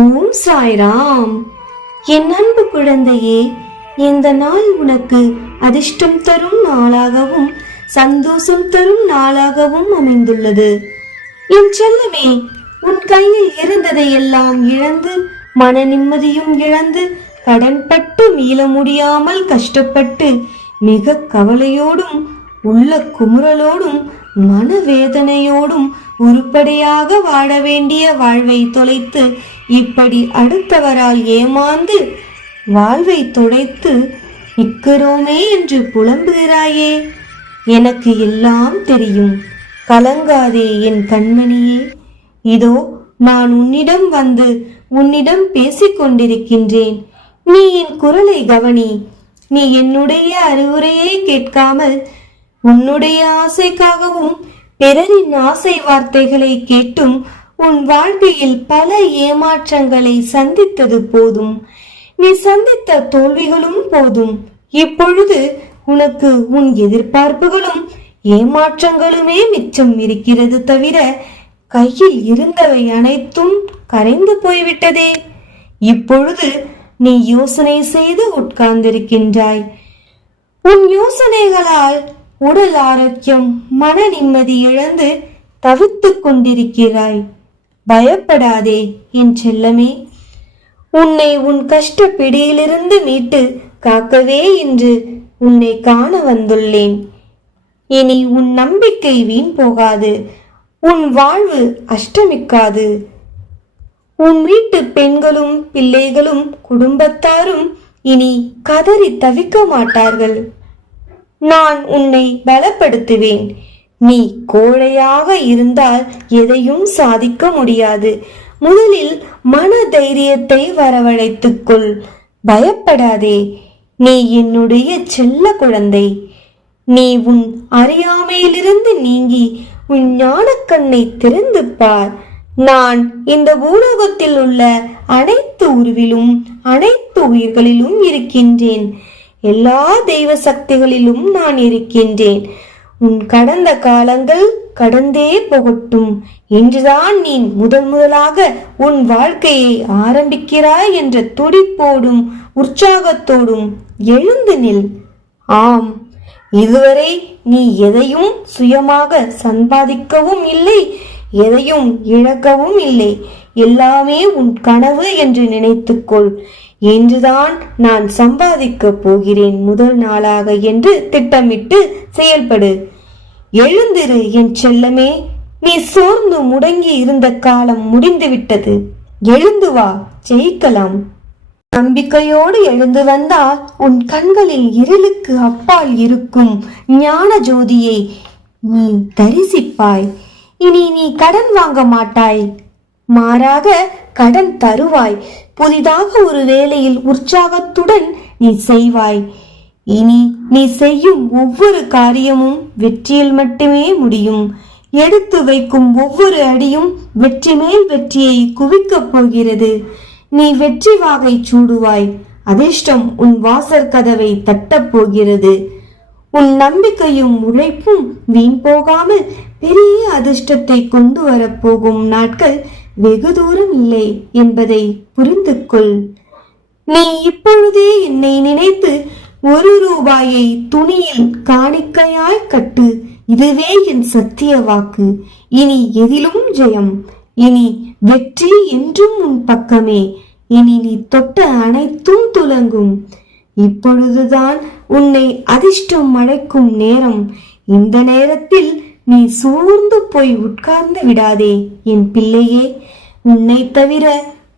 ஓம் சாய்ராம். என் அன்பு குழந்தையே, இந்த நாள் உனக்கு அதிர்ஷ்டம் தரும் நாளாகவும் சந்தோஷம் தரும் நாளாகவும் அமைந்துள்ளது. என் செல்லமே, உன் கையில் இருந்ததை எல்லாம் இழந்து, மன நிம்மதியும் இழந்து, கடன்பட்டு மீள முடியாமல் கஷ்டப்பட்டு, மிக கவலையோடும் உள்ள குமுறலோடும் மனவேதனையோடும் உருப்படியாக வாழ வேண்டிய வாழ்வை தொலைத்து, இப்படி அடுத்தவரால் ஏமாந்து வாழ்வை தொலைத்து நிற்கிறோமே என்று புலம்புகிறாயே. எனக்கு எல்லாம் தெரியும். கலங்காதே என் கண்மணியே. இதோ நான் உன்னிடம் வந்து உன்னிடம் பேசிக் கொண்டிருக்கின்றேன். நீ என் குரலை கவனி. நீ என்னுடைய அறிவுரையை கேட்காமல் உன்னுடைய ஆசைக்காகவும் பிறரின் ஆசை வார்த்தைகளை கேட்டும் உன் வாழ்க்கையில் பல ஏமாற்றங்களை சந்தித்தது போதும். நீ சந்தித்த தோல்விகளும் போதும். இப்பொழுது உனக்கு உன் எதிர்பார்ப்புகளும் ஏமாற்றங்களுமே மிச்சம் இருக்கிறது தவிர கையில் இருந்தவை அனைத்தும் கரைந்து போய்விட்டதே. இப்பொழுது நீ யோசனை செய்து உட்கார்ந்திருக்கின்றாய். உன் யோசனைகளால் உடல் ஆரோக்கியம், மன நிம்மதி இழந்து தவித்துக் கொண்டிருக்கிறாய். பயப்படாதே என் செல்லமே. உன்னை உன் கஷ்ட பிடியிலிருந்து மீட்டு காக்கவே இன்று உன்னை காண வந்துள்ளேன். இனி உன் நம்பிக்கை வீண் போகாது. உன் வாழ்வு அஷ்டமிக்காது. உன் வீட்டு பெண்களும் பிள்ளைகளும் குடும்பத்தாரும் இனி கதறி தவிக்க மாட்டார்கள். நான் உன்னை பலப்படுத்துவேன். நீ கோழையாக இருந்தால் எதையும் சாதிக்க முடியாது. முதலில் மன தைரியத்தை வரவழைத்துக்கொள். பயப்படாதே. நீ என்னுடைய செல்ல குழந்தை. நீ உன் அறியாமையிலிருந்து நீங்கி உன் ஞானக்கண்ணை திறந்து பார். நான் இந்த பூலோகத்தில் உள்ள அனைத்து உருவிலும் அனைத்து உயிர்களிலும் இருக்கின்றேன். எல்லா தெய்வ சக்திகளிலும் நான் இருக்கின்றேன். உன் கடந்த காலங்கள் கடந்தே போகட்டும். இன்றுதான் நீ முதலாக உன் வாழ்க்கையை ஆரம்பிக்கிறாய் என்ற துடிப்போடும் உற்சாகத்தோடும் எழுந்து நில். ஆம், இதுவரை நீ எதையும் சுயமாக சம்பாதிக்கவும் இல்லை, எதையும் இழக்கவும் இல்லை. எல்லாமே உன் கனவு என்று நினைத்துக்கொள். இன்றுதான் நான் சம்பாதிக்க போகிறேன் முதல் நாளாக என்று திட்டமிட்டு செயல்படு. எழுந்திரு என் செல்லமே. நீ சோர்ந்து முடங்கி இருந்த காலம் முடிந்துவிட்டது. எழுந்து வா, ஜெயிக்கலாம். நம்பிக்கையோடு எழுந்து வந்தால் உன் கண்களில் இருளுக்கு அப்பால் இருக்கும் ஞான ஜோதியை நீ தரிசிப்பாய். இனி நீ கடன் வாங்க மாட்டாய், மாறாக கடன் தருவாய். புதிதாக ஒரு வேளையில் உற்சாகத்துடன் நீ செய்வாய். இனி நீ செய்யும் ஒவ்வொரு காரியமும் வெற்றியில் மட்டுமே முடியும். எடுத்து வைக்கும் ஒவ்வொரு அடியும் வெற்றி மேல் வெற்றியை குவிக்கப் போகிறது. நீ வெற்றி வாகை சூடுவாய். அதிர்ஷ்டம் உன் வாசற் கதவை தட்டப் போகிறது. உன் நம்பிக்கையும் உழைப்பும் வீண் போகாமல் பெரிய அதிர்ஷ்டத்தை கொண்டு வரப்போகும் நாட்கள் வெகு தூரம் இல்லை என்பதை புரிந்து கொள். நீ இப்பொழுதே என்னை நினைத்து 1 ரூபாயை துணியில் காணிக்கையாய் கட்டு. இதுவே என் சத்திய வாக்கு. இனி எதிலும் ஜெயம். இனி வெற்றி என்றும் உன் பக்கமே. இனி நீ தொட்ட அனைத்தும் துலங்கும். இப்பொழுதுதான் உன்னை அதிர்ஷ்டம் அழைக்கும் நேரம். இந்த நேரத்தில் நீ சோர்ந்து போய் உட்கார்ந்து விடாதே என் பிள்ளையே. உன்னை தவிர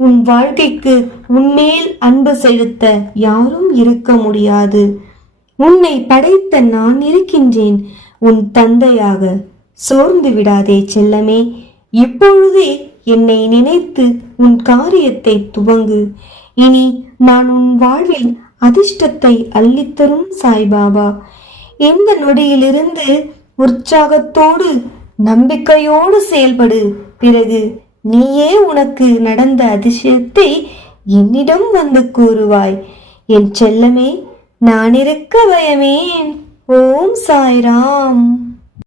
உன் வாழ்க்கைக்கு உன்மேல் அன்பு செலுத்த யாரும் இருக்க முடியாது. உன்னை படைத்த நான் இருக்கின்றேன் உன் தந்தையாக. சோர்ந்து விடாதே செல்லமே. இப்பொழுதே என்னை நினைத்து உன் காரியத்தை துவங்கு. இனி நான் உன் வாழ்வில் அதிர்ஷ்டத்தை அள்ளித்தரும் சாய்பாபா. இந்த நொடியிலிருந்து உற்சாகத்தோடு நம்பிக்கையோடு செயல்படு. பிறகு நீயே உனக்கு நடந்த அதிசயத்தை என்னிடம் வந்து கூறுவாய். என் செல்லமே, நான் இருக்க பயமேன். ஓம் சாய்ராம்.